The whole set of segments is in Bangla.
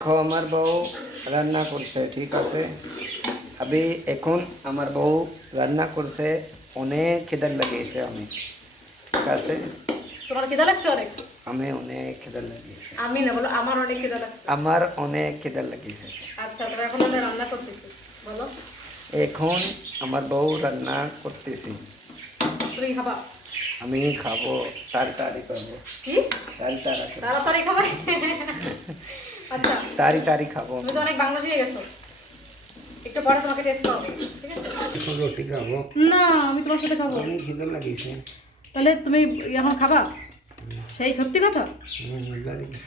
দেখো আমার বউ রান্না করছে ঠিক আছে আমি এখন আমার বউ রান্না করছে অনেক খিদার লাগিয়েছে আমি ঠিক আছে তোমার খিদা লাগছে অনেক আমি অনেক খিদার লাগিয়েছে আমি না বলো আমার অনেক খিদা লাগছে আমার অনেক খিদার লাগিয়েছে আচ্ছা তবে এখন আমি রান্না করতেছি বলো এখন আমার বউ রান্না করতেছি তুমি খাবা আমি খাব তাড়াতাড়ি করব কি তাড়াতাড়ি তাড়াতাড়ি খাবা আচ্ছা তাড়াতাড়ি খাবো তুমি তো অনেক বাংলা শিখে গেছো একটু পরে তোমাকে টেস্ট করবে ঠিক আছে এখন রুটি খাবো না আমি তোমার সাথে খাবো অনেক খিদে লাগিয়েছে তাহলে তুমি এখন খাবা সেই সত্যি কথা হুম, লাগিয়েছে।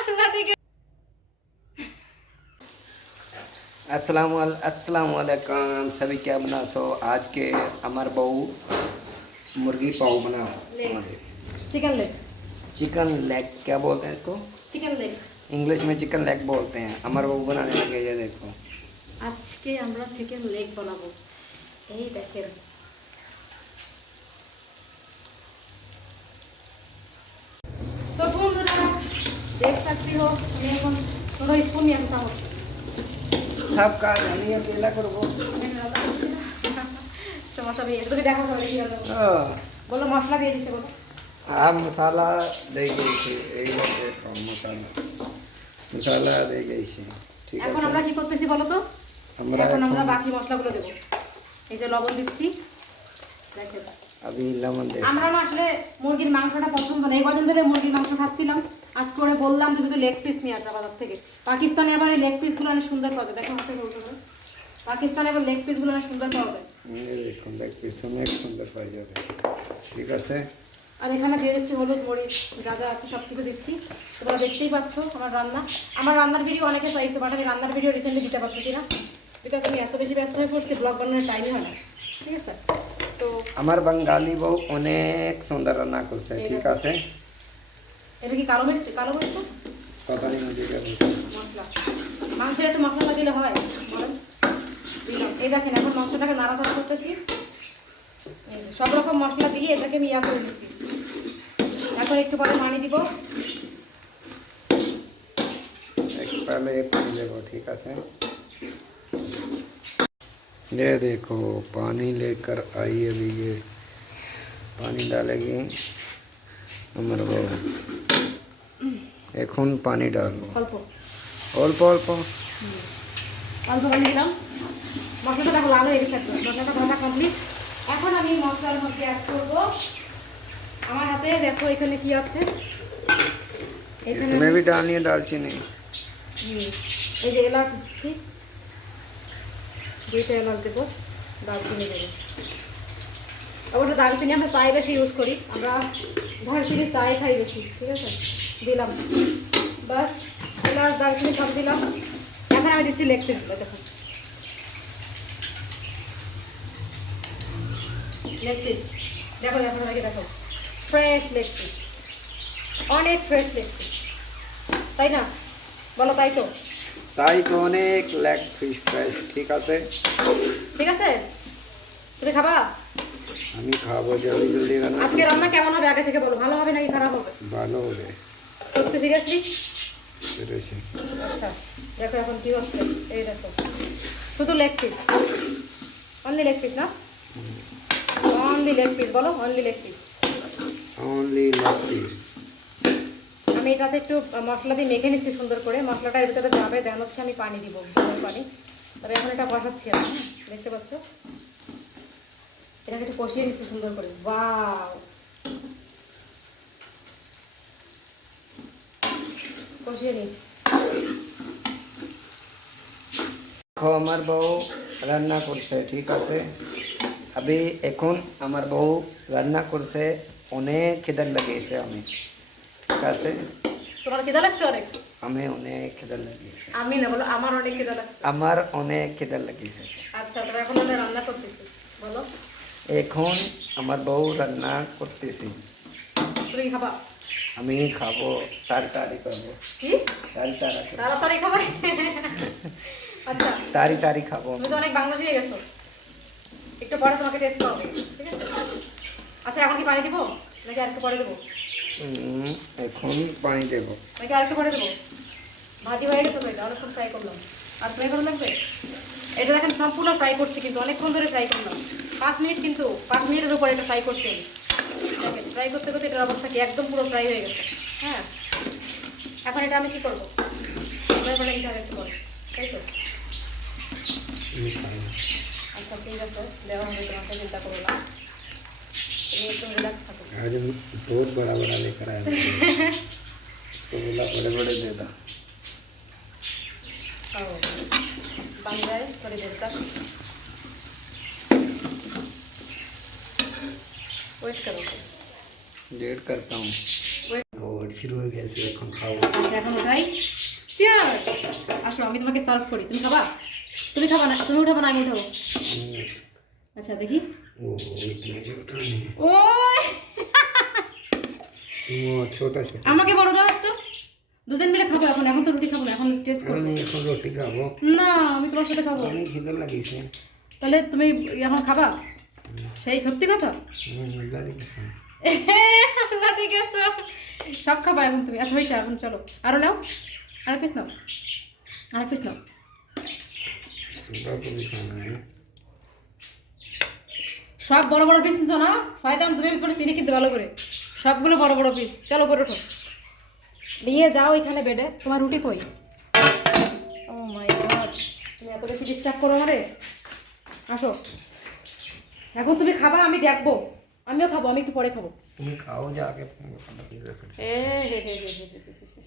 আল্লাহ দেখে अस्सलाम वाल- अस्सलाम वालेकुम सभी क्या बना सो आज के हमार बहू मुर्गी पाव बना চিকেন লেগ चिकन लेग क्या बोलते हैं इसको চিকেন লেগ इंग्लिश में चिकन लेग बोलते हैं हमारे बहू बनाने लगे ये देखो আজকে আমরা চিকেন লেগ বানাবো এই দেখেন তো বন্ধুরা দেখ सकती हो আমি এখন কোনো স্পুন নিয়ে আমি চামচ सब काज हम ही अकेला करो সমস্যা নেই তোকে দেখা যাবে কি হবে বলো মশলা দিয়ে দিছে বলো આ મસાલા દઈ ગઈ છે এই হচ্ছে মশলা। মশলা দই গই છે এখন আমরা কি করতেছি বলো তো? এখন আমরা বাকি মশলাগুলো দেব। এই যে লবণ দিচ্ছি। দেখেন আমি লবণ দিই আমরা আসলে মুরগির মাংসটা পছন্দ না এই কজন ধরে মুরগির মাংস খাচ্ছিলাম। আজকে ওরে বললাম তুমি তো লেগ পিস নিয়ে আসবা বাজার থেকে। পাকিস্তানে আবার এই লেগ পিসগুলো অনেক সুন্দর পাওয়া যায়। দেখো হাতে বলতো পাকিস্তানে আবার লেগ পিসগুলো অনেক সুন্দর পাওয়া যায়। লেগ পিস অনেক সুন্দর পাওয়া যাবে। ঠিক আছে? আর এখানে দিয়ে দিচ্ছি হলুদ মরিচ যা যা আছে সব কিছু দিচ্ছি। তোমরা দেখতেই পাচ্ছ আমার রান্না। আমার রান্নার ভিডিও অনেকে চাইছে বাট আমি রান্নার ভিডিও রিসেন্টলি দিতে পারতেছি না। বিকজ আমি এত বেশি ব্যস্ত হয়ে পড়ছি ব্লগ বানানোর টাইমই হয় না। ঠিক আছে? তো আমার বাঙালি বউ অনেক সুন্দর রান্না করছে ঠিক আছে? এটা কি কালো মিষ্টি? কালো না? কথা নেই মশলা। মাংসের একটু মশলা না দিলে হয় বলেন। দিলাম এই দেখেন এখন মাংসটাকে নাড়াচাড়া করতেছি। সব রকম মশলা দিয়ে এটাকে আমি ইয়া করে দিচ্ছি এখন একটু পরে পানি দিব एक पहले एक पानी देखो ठीक है ये देखो पानी लेकर आई अभी ये पानी डालेगी আমার বউ এখন পানি ডালবো অল্প অল্প অল্প অল্প পানি দিলাম মশলাটা দেখো লাল হয়ে গেছে একদম মশলাটা ভাজা কমপ্লিট এখন আমি মশলার মধ্যে অ্যাড করব আমার হাতে দেখো এখানে কি আছে এখানে इसमें भी डालनी है दालचीनी হুম, এই যে এলাচ দিচ্ছি দুইটা এলাচ দেবো দারচিনি দেবো ওটা দারচিনি আমরা চাই বেশি ইউজ করি আমরা দারচিনি চাই খাই বেশি ঠিক আছে দিলাম বাস এলাচ দারচিনি সব দিলাম এখন আমি দিচ্ছি লেগ পিসগুলো দেখো লেগ পিস দেখো দেখো আগে দেখো ফ্রেশ লেগ পিস অনেক ফ্রেশ লেগ পিস তাই না? বলো তাই তো? তাই তো অনেক লেগ ফিশ ফ্রেশ ঠিক আছে? ঠিক আছে? তুমি খাবা? আমি খাব জলদি জলদি রান্না আজকে রান্না কেমন হবে? আগে থেকে বলো। ভালো হবে নাকি খারাপ হবে? ভালো হবে। সত্যি সিরিয়াসলি বেরোছে আচ্ছা দেখো এখন কি হচ্ছে। এই দেখো। শুধু leg piece only leg piece না? অনলি লেগ পিস বলো only leg piece only leg piece আমি এটাতে একটু মশলা দিয়ে মেখে নিচ্ছি সুন্দর করে। মশলাটা এর ভিতরে যাবে দেন হচ্ছে আমি পানি দিব পানি। তবে এখন এটা বসাচ্ছি আমি? দেখতে পাচ্ছ? এটাকে একটু কষিয়ে নিচ্ছি সুন্দর করে। বাও কষিয়ে নিই। দেখো আমার বউ রান্না করছে ঠিক আছে? আমি এখন আমার বউ রান্না করছে অনেক খিদার লাগিয়েছে আমি। ঠিক আছে? তোমার খিদা লাগছে অনেক? আমি অনেক খিদার লাগিয়েছে। আমি না বলো আমার অনেক খিদা লাগছে। আমার অনেক খিদার লাগিয়েছে। আচ্ছা তবে এখন আমরা রান্না করতেছি। বলো। এখন আমার বউ রান্না করতেছি। তুমি খাবা? আমি খাব তাড়াতাড়ি করব কি? তাড়াতাড়ি। তাড়াতাড়ি খাবা? আচ্ছা। তাড়াতাড়ি খাব। তুমি তো অনেক বাংলা শিখে গেছো। একটু পরে তোমাকে টেস্ট করবে। আচ্ছা এখন কি পানি দিব? নাকি আরেকটু পরে দেবো? এখন পানি দেবো। নাকি আরেকটু পরে দেবো? ভাজি হয়ে গেছে তো এটা অনেকক্ষণ ফ্রাই করলাম। আর ফ্রাই করা লাগবে? এটা দেখেন সম্পূর্ণ ফ্রাই করছি কিন্তু অনেকক্ষণ ধরে ফ্রাই করলাম। পাঁচ মিনিট কিন্তু পাঁচ মিনিটের উপর এটা ফ্রাই করছি আমি দেখেন ফ্রাই করতে করতে এটার অবস্থা কি? একদম পুরো ফ্রাই হয়ে গেছে। হ্যাঁ? এখন এটা আমি কি করব? এবার বলে এইটা একটু করো তাই তো? আচ্ছা ঠিক আছে দেওয়া হবে তোমাকে চিন্তা করো না। তুমি একটু রিল্যাক্স থাকো आज बहुत बड़ा बड़ा लेकर आया तो बोला बड़े बड़े दे दो ও बन जाए थोड़ी देर तक वेट करो वेट करता हूँ वेट और शुरू हो गया से এখন খাবো আচ্ছা এখন উঠাই চিয়ার্স আসো আমি তোমাকে সার্ভ করি তুমি খাবা তুমি খাবা না তুমি উঠাবা না আমি উঠাবো আচ্ছা দেখি। ও আমাকে বড় দাও একটু। দুজন মিলে খাব এখন এখন তো রুটি খাব না এখন টেস্ট করব এখন রুটি খাব। না আমি তোমার সাথে খাব। আমি খেতে লাগিয়েছে তাহলে তুমি এখন খাবা? সেই সত্যি কথা? সব খাবা এখন তুমি। আচ্ছা হয়েছে এখন চলো। আরও নাও। আর পিস নাও। আর পিস নাও। সব বড় বড় পিস নিছো না শয়তান তুমি পরে চিনি কিনতে ভালো করে সবগুলো বড় বড় পিস চলো করে ওঠো নিয়ে যাও এখানে বেডে তোমার রুটি কই ও মাই গড তুমি এত বেশি ডিস্টার্ব করো আমারে আসো এখন তুমি খাবা আমি দেখব আমিও খাব আমি একটু পরে খাব তুমি খাও দিয়ে রাখছি এ হে হে হে হে হে হে হে।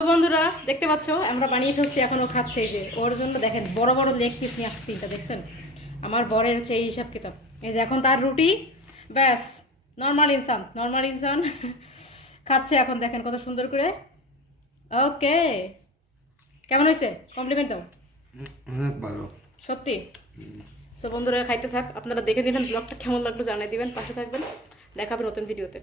তো বন্ধুরা দেখতে পাচ্ছ আমরা বানিয়ে ফেলছি এখন ও খাচ্ছে। এই যে ওর জন্য দেখেন বড় বড় লেগ পিস নিয়ে আসছি তিনটা দেখছেন? আমার বরের হচ্ছে এই হিসাব কিতাব। এই যে এখন তার রুটি ব্যাস নর্মাল ইনসান নর্মাল ইনসান খাচ্ছে এখন দেখেন কত সুন্দর করে। ওকে কেমন হয়েছে? কমপ্লিমেন্ট দাও। অনেক ভালো। সত্যি? সো বন্ধুরা খাইতে থাক আপনারা দেখে দিবেন ব্লগটা কেমন লাগল জানিয়ে দিবেন পাশে থাকবেন দেখাবেন নতুন ভিডিওতে